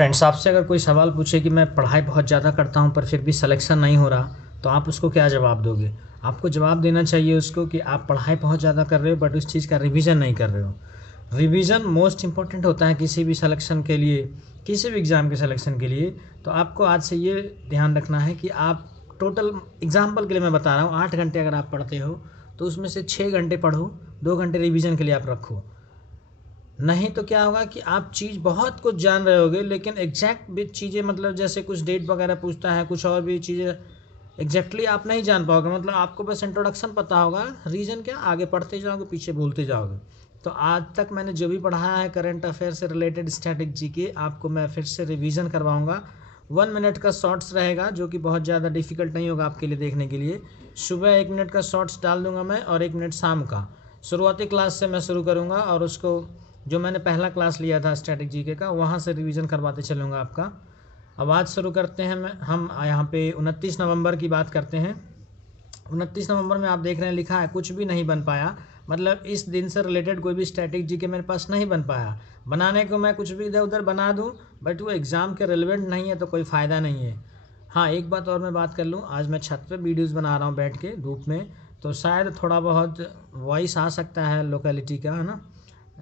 Friends, आपसे अगर कोई सवाल पूछे कि मैं पढ़ाई बहुत ज़्यादा करता हूँ पर फिर भी सिलेक्शन नहीं हो रहा, तो आप उसको क्या जवाब दोगे? आपको जवाब देना चाहिए उसको कि आप पढ़ाई बहुत ज़्यादा कर रहे हो बट उस चीज़ का रिवीजन नहीं कर रहे हो। रिवीजन मोस्ट इंपॉर्टेंट होता है किसी भी सिलेक्शन के लिए, किसी भी एग्ज़ाम के सिलेक्शन के लिए। तो आपको आज से ये ध्यान रखना है कि आप टोटल एग्जाम्पल के लिए मैं बता रहा हूँ, 8 घंटे अगर आप पढ़ते हो तो उसमें से 6 घंटे पढ़ो, 2 घंटे रिवीजन के लिए आप रखो। नहीं तो क्या होगा कि आप चीज़ बहुत कुछ जान रहे होगे लेकिन एग्जैक्ट भी चीज़ें, मतलब जैसे कुछ डेट वगैरह पूछता है, कुछ और भी चीज़ें एग्जैक्टली आप नहीं जान पाओगे। मतलब आपको बस इंट्रोडक्शन पता होगा, रीजन क्या आगे पढ़ते जाओगे, पीछे भूलते जाओगे। तो आज तक मैंने जो भी पढ़ाया है करंट अफेयर से रिलेटेड स्टैटिक जीके, आपको मैं फिर से रिवीजन करवाऊंगा। 1 मिनट का शॉर्ट्स रहेगा जो कि बहुत ज़्यादा डिफिकल्ट नहीं होगा आपके लिए देखने के लिए। सुबह 1 मिनट का शॉर्ट्स डाल दूंगा मैं और 1 मिनट शाम का। शुरुआती क्लास से मैं शुरू करूँगा और उसको जो मैंने पहला क्लास लिया था स्टैटिक जीके का, वहाँ से रिवीजन करवाते चलूँगा आपका। अब आज शुरू करते हैं। हम यहाँ पे 29 नवंबर की बात करते हैं। 29 नवंबर में आप देख रहे हैं लिखा है कुछ भी नहीं बन पाया, मतलब इस दिन से रिलेटेड कोई भी स्टैटिक जीके मेरे पास नहीं बन पाया। बनाने को मैं कुछ भी इधर उधर बना दूँ बट वो एग्ज़ाम के रिलेवेंट नहीं है तो कोई फ़ायदा नहीं है। हाँ, एक बात और मैं बात कर लूँ, आज मैं छत पे वीडियोज़ बना रहा हूँ बैठ के धूप में, तो शायद थोड़ा बहुत वॉइस आ सकता है लोकेलिटी का, है ना।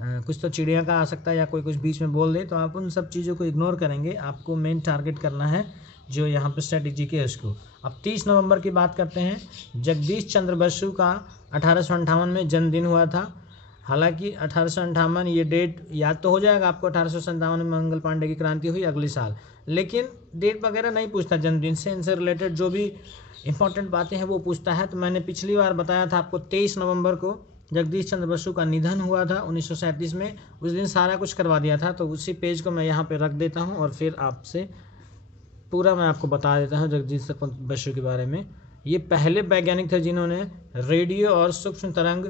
कुछ तो चिड़िया का आ सकता है या कोई कुछ बीच में बोल दे, तो आप उन सब चीज़ों को इग्नोर करेंगे। आपको मेन टारगेट करना है जो यहाँ पे स्ट्रेटेजी के उसको। अब 30 नवंबर की बात करते हैं। जगदीश चंद्र बसु का 1858 में जन्मदिन हुआ था। हालांकि 1858 ये डेट याद तो हो जाएगा आपको, 1857 में मंगल पांडे की क्रांति हुई अगले साल, लेकिन डेट वगैरह नहीं पूछता जन्मदिन से। इनसे रिलेटेड जो भी इंपॉर्टेंट बातें हैं वो पूछता है। तो मैंने पिछली बार बताया था आपको 23 नवंबर को जगदीश चंद्र बसु का निधन हुआ था 1937 में। उस दिन सारा कुछ करवा दिया था, तो उसी पेज को मैं यहाँ पे रख देता हूँ और फिर आपसे पूरा मैं आपको बता देता हूँ जगदीश चंद्र बसु के बारे में। ये पहले वैज्ञानिक थे जिन्होंने रेडियो और सूक्ष्म तरंग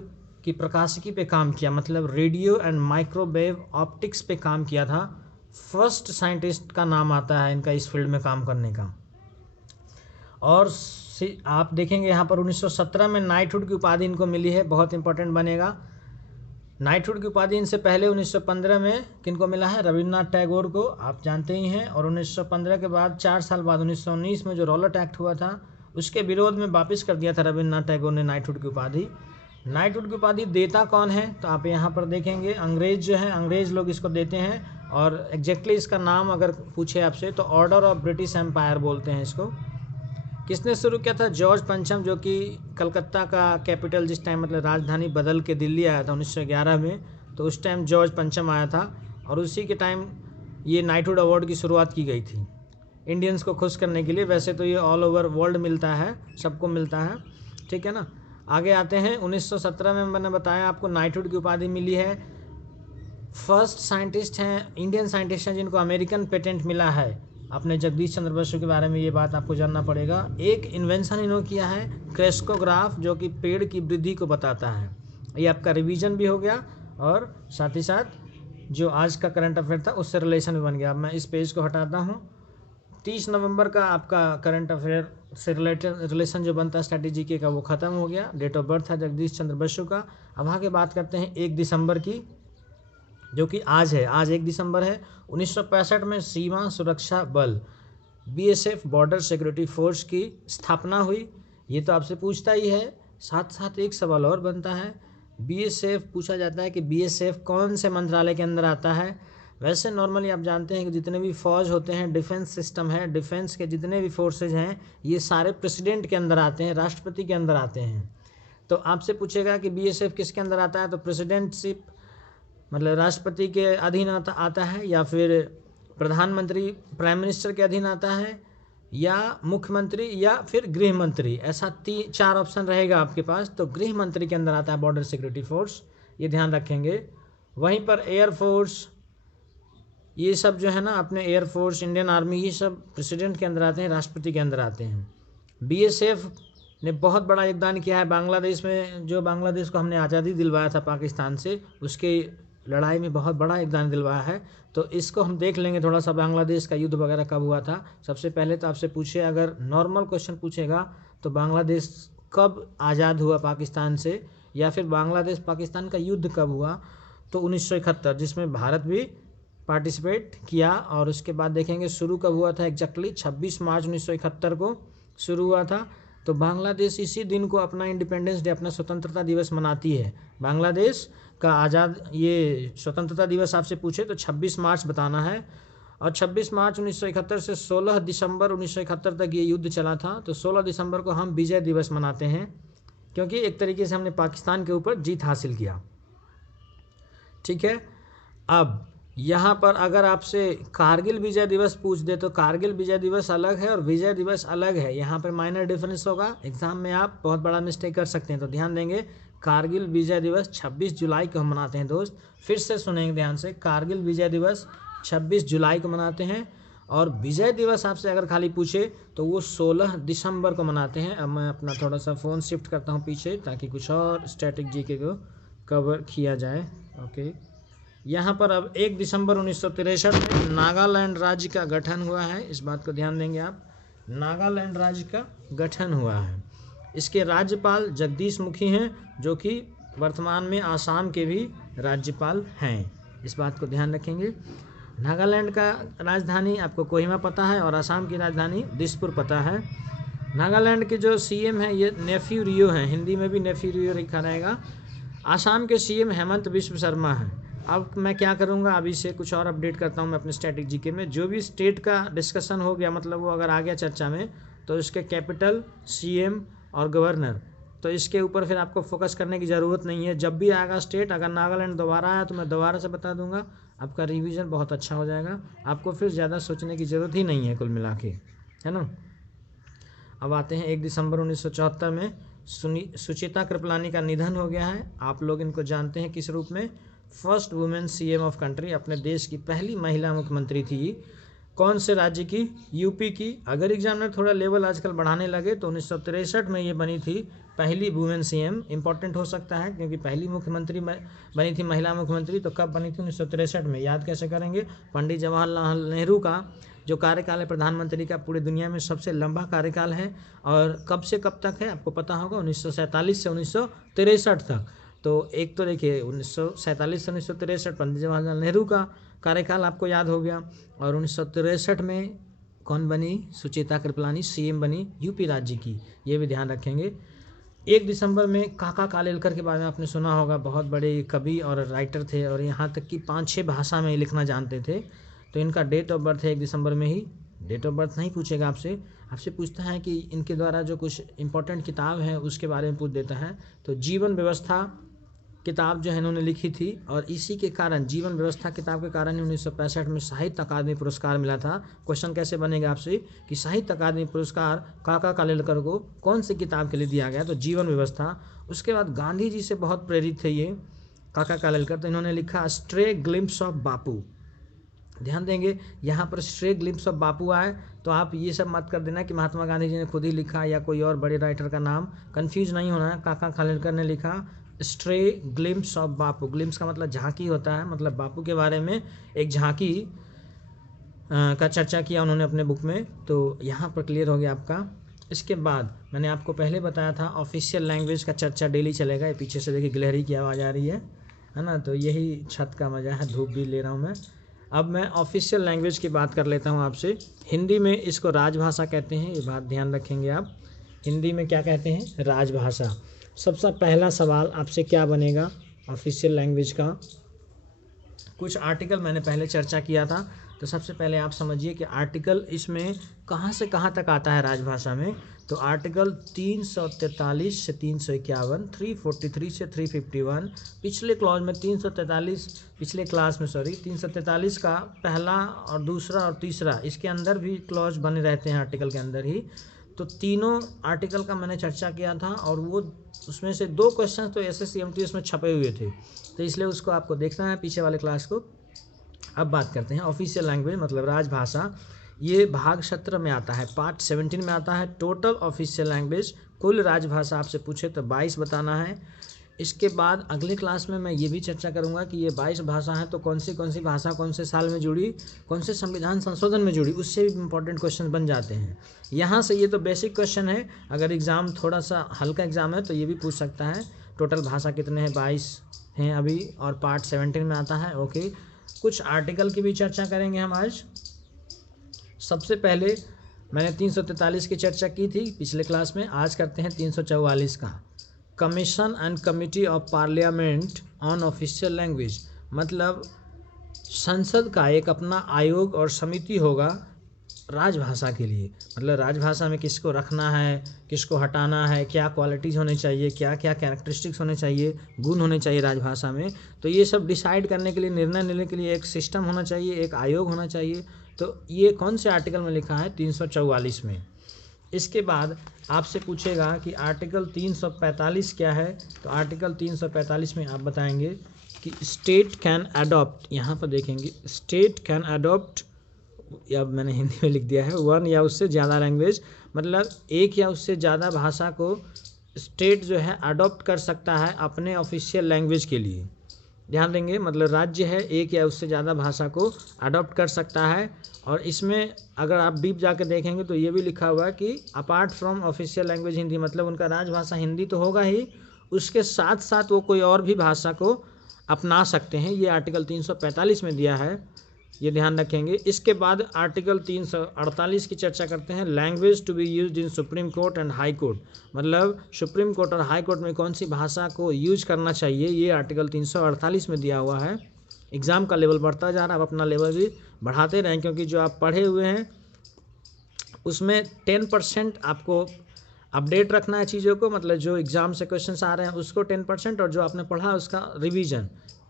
की प्रकाशिकी पे काम किया, मतलब रेडियो एंड माइक्रोवेव ऑप्टिक्स पे काम किया था। फर्स्ट साइंटिस्ट का नाम आता है इनका इस फील्ड में काम करने का। और आप देखेंगे यहाँ पर 1917 में नाइटहुड की उपाधि इनको मिली है, बहुत इंपॉर्टेंट बनेगा। नाइटहुड की उपाधि इनसे पहले 1915 में किनको मिला है? रविन्द्रनाथ टैगोर को, आप जानते ही हैं। और 1915 के बाद 4 साल बाद 1919 में जो रॉलेट एक्ट हुआ था उसके विरोध में वापस कर दिया था रविन्द्रनाथ टैगोर ने नाइटहुड की उपाधि। नाइटहुड की उपाधि देता कौन है? तो आप यहाँ पर देखेंगे अंग्रेज जो है, अंग्रेज लोग इसको देते हैं। और एग्जैक्टली इसका नाम अगर पूछे आपसे तो ऑर्डर ऑफ ब्रिटिश एम्पायर बोलते हैं इसको। किसने शुरू किया था? जॉर्ज पंचम, जो कि कलकत्ता का कैपिटल जिस टाइम, मतलब राजधानी बदल के दिल्ली आया था 1911 में, तो उस टाइम जॉर्ज पंचम आया था और उसी के टाइम ये नाइटहुड अवार्ड की शुरुआत की गई थी इंडियंस को खुश करने के लिए। वैसे तो ये ऑल ओवर वर्ल्ड मिलता है, सबको मिलता है, ठीक है ना। आगे आते हैं। 1917 में मैंने बताया आपको नाइटहुड की उपाधि मिली है। फर्स्ट साइंटिस्ट हैं, इंडियन साइंटिस्ट हैं जिनको अमेरिकन पेटेंट मिला है। अपने जगदीश चंद्र बसु के बारे में ये बात आपको जानना पड़ेगा। एक इन्वेंशन इन्होंने किया है क्रेस्कोग्राफ, जो कि पेड़ की वृद्धि को बताता है। ये आपका रिवीजन भी हो गया और साथ ही साथ जो आज का करंट अफेयर था उससे रिलेशन भी बन गया। अब मैं इस पेज को हटाता हूँ। 30 नवंबर का आपका करंट अफेयर से रिलेटेड रिलेशन जो बनता है स्ट्रैटेजी के का, वो ख़त्म हो गया। डेट ऑफ बर्थ है जगदीश चंद्र बसु का। अब आगे बात करते हैं 1 दिसंबर की, जो कि आज है। आज 1 दिसंबर है। 1965 में सीमा सुरक्षा बल बीएसएफ, बॉर्डर सिक्योरिटी फोर्स की स्थापना हुई। ये तो आपसे पूछता ही है। साथ साथ एक सवाल और बनता है, बीएसएफ पूछा जाता है कि बीएसएफ कौन से मंत्रालय के अंदर आता है। वैसे नॉर्मली आप जानते हैं कि जितने भी फौज होते हैं, डिफेंस सिस्टम है, डिफेंस के जितने भी फोर्सेज हैं, ये सारे प्रेसिडेंट के अंदर आते हैं, राष्ट्रपति के अंदर आते हैं। तो आपसे पूछेगा कि बीएसएफ किसके अंदर आता है, तो प्रेसिडेंटशिप, मतलब राष्ट्रपति के अधीन आता है, या फिर प्रधानमंत्री प्राइम मिनिस्टर के अधीन आता है, या मुख्यमंत्री, या फिर गृह मंत्री। ऐसा 4 ऑप्शन रहेगा आपके पास। तो गृह मंत्री के अंदर आता है बॉर्डर सिक्योरिटी फोर्स, ये ध्यान रखेंगे। वहीं पर एयरफोर्स, ये सब जो है ना अपने एयरफोर्स, इंडियन आर्मी, ये सब प्रेसिडेंट के अंदर आते हैं, राष्ट्रपति के अंदर आते हैं। बीएसएफ ने बहुत बड़ा योगदान किया है बांग्लादेश में। जो बांग्लादेश को हमने आज़ादी दिलवाया था पाकिस्तान से, उसके लड़ाई में बहुत बड़ा योगदान दिलवाया है। तो इसको हम देख लेंगे थोड़ा सा, बांग्लादेश का युद्ध वगैरह कब हुआ था। सबसे पहले तो आपसे पूछे, अगर नॉर्मल क्वेश्चन पूछेगा तो बांग्लादेश कब आज़ाद हुआ पाकिस्तान से, या फिर बांग्लादेश पाकिस्तान का युद्ध कब हुआ, तो 1971, जिसमें भारत भी पार्टिसिपेट किया। और उसके बाद देखेंगे शुरू कब हुआ था एग्जैक्टली 26 मार्च 1971 को शुरू हुआ था। तो बांग्लादेश इसी दिन को अपना इंडिपेंडेंस डे, अपना स्वतंत्रता दिवस मनाती है। बांग्लादेश का आज़ाद ये स्वतंत्रता दिवस आपसे पूछे तो 26 मार्च बताना है। और 26 मार्च 1971 से 16 दिसंबर 1971 तक ये युद्ध चला था। तो 16 दिसंबर को हम विजय दिवस मनाते हैं, क्योंकि एक तरीके से हमने पाकिस्तान के ऊपर जीत हासिल किया। ठीक है, अब यहाँ पर अगर आपसे कारगिल विजय दिवस पूछ दे तो कारगिल विजय दिवस अलग है और विजय दिवस अलग है। यहाँ पर माइनर डिफरेंस होगा, एग्जाम में आप बहुत बड़ा मिस्टेक कर सकते हैं, तो ध्यान देंगे। कारगिल विजय दिवस 26 जुलाई को हम मनाते हैं दोस्त, फिर से सुनेंगे ध्यान से। कारगिल विजय दिवस 26 जुलाई को मनाते हैं। और विजय दिवस आपसे अगर खाली पूछे तो वो 16 दिसंबर को मनाते हैं। अब मैं अपना थोड़ा सा फ़ोन शिफ्ट करता हूँ पीछे, ताकि कुछ और स्टैटिक जीके को कवर किया जाए। ओके, यहाँ पर अब 1 दिसंबर 1963 में नागालैंड राज्य का गठन हुआ है। इस बात को ध्यान देंगे आप, नागालैंड राज्य का गठन हुआ है। इसके राज्यपाल जगदीश मुखी हैं, जो कि वर्तमान में आसाम के भी राज्यपाल हैं। इस बात को ध्यान रखेंगे। नागालैंड का राजधानी आपको कोहिमा पता है और आसाम की राजधानी दिसपुर पता है। नागालैंड के जो सीएम हैं ये नेफ्यू रियो हैं, हिंदी में भी नेफ्यू रियो लिखा रहेगा। आसाम के सीएम हेमंत बिस्व शर्मा हैं। अब मैं क्या करूंगा, अभी से कुछ और अपडेट करता हूं मैं अपने स्टैटिक जीके में। जो भी स्टेट का डिस्कशन हो गया, मतलब वो अगर आ गया चर्चा में, तो इसके कैपिटल, सीएम और गवर्नर, तो इसके ऊपर फिर आपको फोकस करने की ज़रूरत नहीं है। जब भी आएगा स्टेट, अगर नागालैंड दोबारा आया तो मैं दोबारा से बता दूंगा, आपका रिवीजन बहुत अच्छा हो जाएगा। आपको फिर ज़्यादा सोचने की ज़रूरत ही नहीं है कुल मिला के, है ना। अब आते हैं 1 दिसंबर 1974 में सुचिता कृपलानी का निधन हो गया है। आप लोग इनको जानते हैं किस रूप में, first women CM of country, अपने देश की पहली महिला मुख्यमंत्री थी। कौन से राज्य की, यूपी की। अगर एग्जामिनर थोड़ा लेवल आजकल बढ़ाने लगे तो 1963 में ये बनी थी पहली वुमेन सीएम। इंपॉर्टेंट हो सकता है क्योंकि पहली मुख्यमंत्री बनी थी महिला मुख्यमंत्री, तो कब बनी थी, 1963 में। याद कैसे करेंगे, पंडित जवाहरलाल नेहरू का जो कार्यकाल है प्रधानमंत्री का, पूरी दुनिया में सबसे लंबा कार्यकाल है। और कब से कब तक है आपको पता होगा, 1947 से 1963 तक। तो एक तो देखिए 1947 से 1963 पंडित जवाहरलाल नेहरू का कार्यकाल आपको याद हो गया। और 1963 में कौन बनी, सुचिता कृपलानी सीएम बनी यूपी राज्य की, ये भी ध्यान रखेंगे। 1 दिसंबर में काका कालेलकर के बारे में आपने सुना होगा, बहुत बड़े कवि और राइटर थे और यहाँ तक कि 5-6 भाषा में लिखना जानते थे। तो इनका डेट ऑफ बर्थ है 1 दिसंबर में ही। डेट ऑफ बर्थ नहीं पूछेगा आपसे पूछता है कि इनके द्वारा जो कुछ इंपॉर्टेंट किताब है उसके बारे में पूछ देता है। तो जीवन व्यवस्था किताब जो है इन्होंने लिखी थी, और इसी के कारण, जीवन व्यवस्था किताब के कारण ही 1965 में साहित्य अकादमी पुरस्कार मिला था। क्वेश्चन कैसे बनेगा आपसे कि साहित्य अकादमी पुरस्कार काका कालेलकर को कौन सी किताब के लिए दिया गया, तो जीवन व्यवस्था। उसके बाद गांधी जी से बहुत प्रेरित थे ये काका कालेलकर, तो इन्होंने लिखा स्ट्रे ग्लिम्प्स ऑफ बापू। ध्यान देंगे, यहाँ पर स्ट्रे ग्लिम्प्स ऑफ बापू आए तो आप ये सब मत कर देना कि महात्मा गांधी जी ने खुद ही लिखा या कोई और बड़े राइटर का नाम, कंफ्यूज नहीं होना है। काका कालेलकर ने लिखा stray glimpse of Bapu. Glimpse का मतलब झांकी होता है, मतलब बापू के बारे में एक झांकी का चर्चा किया उन्होंने अपने बुक में। तो यहाँ पर क्लियर हो गया आपका। इसके बाद मैंने आपको पहले बताया था ऑफिशियल लैंग्वेज का चर्चा डेली चलेगा। ये पीछे से देखिए गिलहरी की आवाज़ आ रही है ना, तो यही छत का मज़ा है, धूप भी ले रहा हूँ मैं। अब मैं ऑफिशियल लैंग्वेज की बात कर लेता हूँ आपसे। हिंदी में इसको राजभाषा कहते हैं, ये बात ध्यान रखेंगे आप। हिंदी में क्या कहते हैं, राजभाषा। सबसे पहला सवाल आपसे क्या बनेगा ऑफिशियल लैंग्वेज का। कुछ आर्टिकल मैंने पहले चर्चा किया था, तो सबसे पहले आप समझिए कि आर्टिकल इसमें कहाँ से कहाँ तक आता है राजभाषा में। तो आर्टिकल 343 से 351, 343 से 351। पिछले क्लॉज में 343, पिछले क्लास में 343 का पहला और दूसरा और तीसरा, इसके अंदर भी क्लॉज बने रहते हैं आर्टिकल के अंदर ही। तो तीनों आर्टिकल का मैंने चर्चा किया था, और वो उसमें से 2 क्वेश्चन तो SSC/MT में छपे हुए थे, तो इसलिए उसको आपको देखना है पीछे वाले क्लास को। अब बात करते हैं ऑफिशियल लैंग्वेज मतलब राजभाषा। ये भाग 17 में आता है, पार्ट 17 में आता है टोटल ऑफिशियल लैंग्वेज। कुल राजभाषा आपसे पूछे तो 22 बताना है। इसके बाद अगले क्लास में मैं ये भी चर्चा करूंगा कि ये 22 भाषा हैं, तो कौन सी भाषा कौन से साल में जुड़ी, कौन से संविधान संशोधन में जुड़ी, उससे भी इंपॉर्टेंट क्वेश्चन बन जाते हैं यहाँ से। ये तो बेसिक क्वेश्चन है, अगर एग्ज़ाम थोड़ा सा हल्का एग्ज़ाम है तो ये भी पूछ सकता है। टोटल भाषा कितने हैं, 22 हैं अभी, और पार्ट 17 में आता है। ओके, कुछ आर्टिकल की भी चर्चा करेंगे हम आज। सबसे पहले मैंने 343 की चर्चा की थी पिछले क्लास में, आज करते हैं 344 का। Commission and committee of parliament on official language, मतलब संसद का एक अपना आयोग और समिति होगा राजभाषा के लिए। मतलब राजभाषा में किसको रखना है, किसको हटाना है, क्या क्वालिटीज़ होने चाहिए, क्या क्या कैरेक्टरिस्टिक्स होने चाहिए, गुण होने चाहिए राजभाषा में, तो ये सब डिसाइड करने के लिए, निर्णय लेने के लिए एक सिस्टम होना चाहिए, एक आयोग होना चाहिए। तो ये कौन से आर्टिकल में लिखा है? 344 में। इसके बाद आपसे पूछेगा कि आर्टिकल 345 क्या है, तो आर्टिकल 345 में आप बताएंगे कि स्टेट कैन अडॉप्ट, यहाँ पर देखेंगे स्टेट कैन अडॉप्ट, या मैंने हिंदी में लिख दिया है, वन या उससे ज़्यादा लैंग्वेज, मतलब एक या उससे ज़्यादा भाषा को स्टेट जो है अडॉप्ट कर सकता है अपने ऑफिशियल लैंग्वेज के लिए। ध्यान देंगे, मतलब राज्य है एक या उससे ज़्यादा भाषा को अडॉप्ट कर सकता है। और इसमें अगर आप डीप जाकर देखेंगे तो ये भी लिखा हुआ है कि apart from official language Hindi, मतलब उनका राजभाषा हिंदी तो होगा ही, उसके साथ साथ वो कोई और भी भाषा को अपना सकते हैं। ये आर्टिकल 345 में दिया है, ये ध्यान रखेंगे। इसके बाद आर्टिकल 348 की चर्चा करते हैं, language to be used in supreme court and high court, मतलब सुप्रीम कोर्ट और हाई कोर्ट में कौन सी भाषा को यूज करना चाहिए, ये आर्टिकल 348 में दिया हुआ है। एग्ज़ाम का लेवल बढ़ता जा रहा है, आप अपना लेवल भी बढ़ाते रहें, क्योंकि जो आप पढ़े हुए हैं उसमें 10% आपको अपडेट रखना है चीज़ों को, मतलब जो एग्ज़ाम से क्वेश्चंस आ रहे हैं उसको 10%, और जो आपने पढ़ा उसका रिवीजन,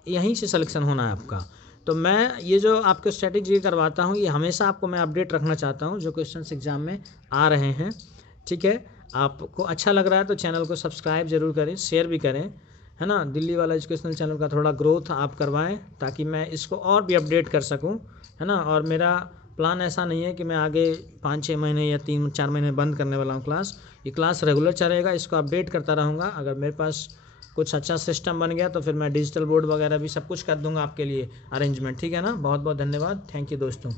यहीं से सिलेक्शन होना है आपका। तो मैं ये जो आपको स्ट्रेटेजी करवाता हूँ, ये हमेशा आपको मैं अपडेट रखना चाहता हूँ जो क्वेश्चंस एग्ज़ाम में आ रहे हैं। ठीक है, आपको अच्छा लग रहा है तो चैनल को सब्सक्राइब जरूर करें, शेयर भी करें, है ना। दिल्ली वाला एजुकेशनल चैनल का थोड़ा ग्रोथ आप करवाएं ताकि मैं इसको और भी अपडेट कर सकूं, है ना। और मेरा प्लान ऐसा नहीं है कि मैं आगे 5-6 महीने या 3-4 महीने बंद करने वाला हूं क्लास। ये क्लास रेगुलर चलेगा, इसको अपडेट करता रहूँगा। अगर मेरे पास कुछ अच्छा सिस्टम बन गया तो फिर मैं डिजिटल बोर्ड वगैरह भी सब कुछ कर दूंगा आपके लिए अरेंजमेंट। ठीक है ना, बहुत बहुत धन्यवाद, थैंक यू दोस्तों।